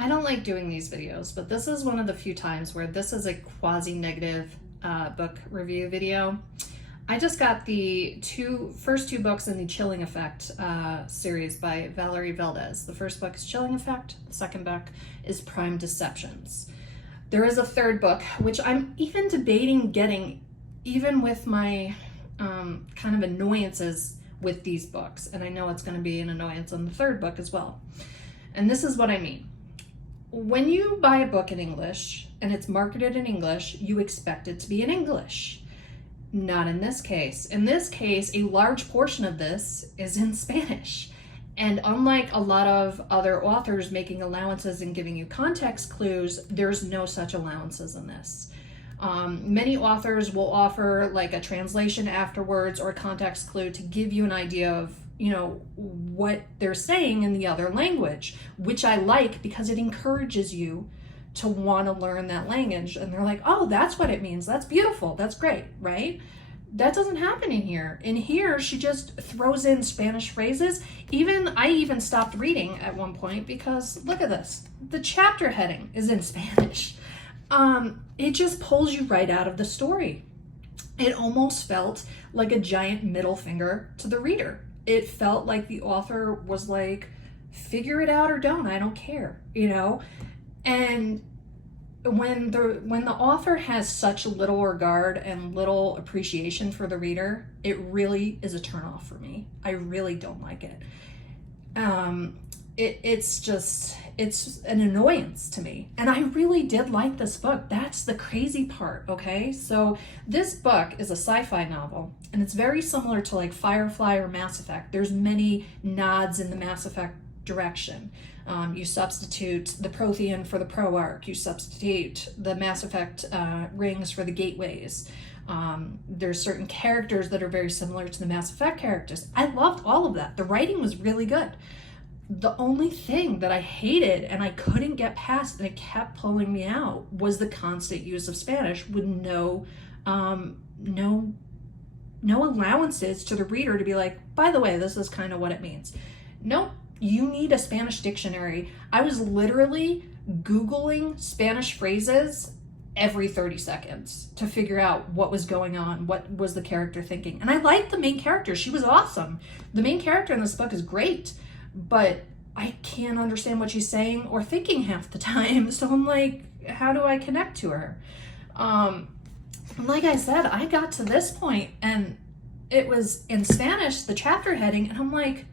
I don't like doing these videos, but this is one of the few times where this is a quasi-negative book review video. I just got the first two books in the Chilling Effect series by Valerie Valdes. The first book is Chilling Effect. The second book is Prime Deceptions. There is a third book, which I'm even debating getting, even with my kind of annoyances with these books. And I know it's going to be an annoyance on the third book as well. And this is what I mean. When you buy a book in English and it's marketed in English, you expect it to be in English. Not in this case. In this case, a large portion of this is in Spanish. And unlike a lot of other authors making allowances and giving you context clues, there's no such allowances in this. Many authors will offer like a translation afterwards or a context clue to give you an idea of, you know, what they're saying in the other language, which I like because it encourages you to want to learn that language. And they're like, oh, that's what it means. That's beautiful. That's great, right? That doesn't happen in here. In here, she just throws in Spanish phrases. I even stopped reading at one point because look at this. The chapter heading is in Spanish. It just pulls you right out of the story. It almost felt like a giant middle finger to the reader. It felt like the author was like, figure it out or don't, I don't care, you know? And when the author has such little regard and little appreciation for the reader, it really is a turnoff for me. I really don't like it. It's an annoyance to me. And I really did like this book. That's the crazy part, okay? So this book is a sci-fi novel, and it's very similar to like Firefly or Mass Effect. There's many nods in the Mass Effect direction. You substitute the Prothean for the Proarch. You substitute the Mass Effect rings for the gateways. There's certain characters that are very similar to the Mass Effect characters. I loved all of that. The writing was really good. The only thing that I hated and I couldn't get past and it kept pulling me out was the constant use of Spanish with no allowances to the reader to be like, by the way, this is kind of what it means. Nope. You need a Spanish dictionary. I was literally Googling Spanish phrases every 30 seconds to figure out what was going on, what was the character thinking. And I liked the main character. She was awesome. The main character in this book is great, but I can't understand what she's saying or thinking half the time. So I'm like, how do I connect to her? Like I said, I got to this point and it was in Spanish, the chapter heading, and I'm like,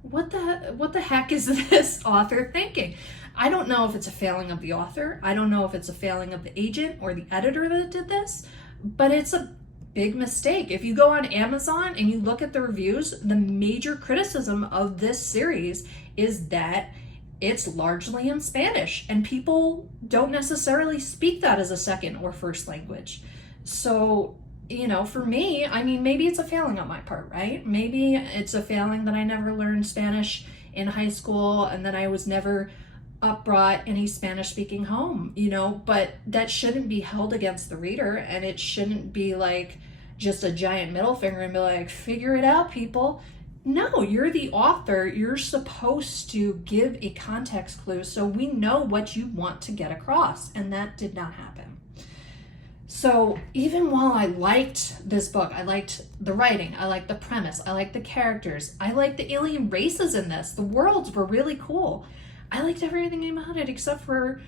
what the heck is this author thinking? I don't know if it's a failing of the author. I don't know if it's a failing of the agent or the editor that did this, but it's a big mistake. If you go on Amazon and you look at the reviews, the major criticism of this series is that it's largely in Spanish and people don't necessarily speak that as a second or first language. So, you know, for me, I mean, maybe it's a failing on my part, right? Maybe it's a failing that I never learned Spanish in high school and that I was never brought any Spanish speaking home, you know, but that shouldn't be held against the reader, and it shouldn't be like just a giant middle finger and be like, figure it out, people. No, you're the author. You're supposed to give a context clue so we know what you want to get across, and that did not happen. So even while I liked this book, I liked the writing, I liked the premise, I liked the characters, I liked the alien races in this, the worlds were really cool. I liked everything about it except for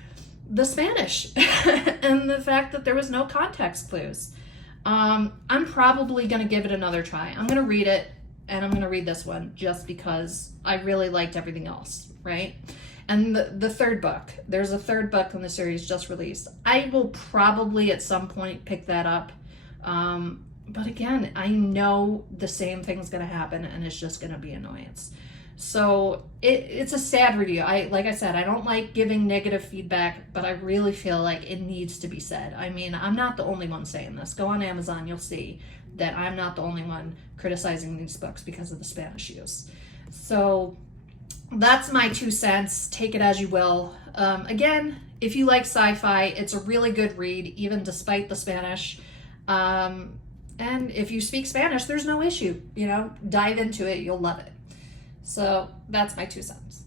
the Spanish and the fact that there was no context clues. I'm probably going to give it another try. I'm going to read it, and I'm going to read this one just because I really liked everything else, right? And the third book, there's a third book in the series just released. I will probably at some point pick that up. But again, I know the same thing's going to happen and it's just going to be annoyance. So it's a sad review. Like I said, I don't like giving negative feedback, but I really feel like it needs to be said. I mean, I'm not the only one saying this. Go on Amazon, you'll see that I'm not the only one criticizing these books because of the Spanish use. So that's my 2 cents. Take it as you will. Again, if you like sci-fi, it's a really good read, even despite the Spanish. And if you speak Spanish, there's no issue. You know, dive into it. You'll love it. So that's my 2 cents.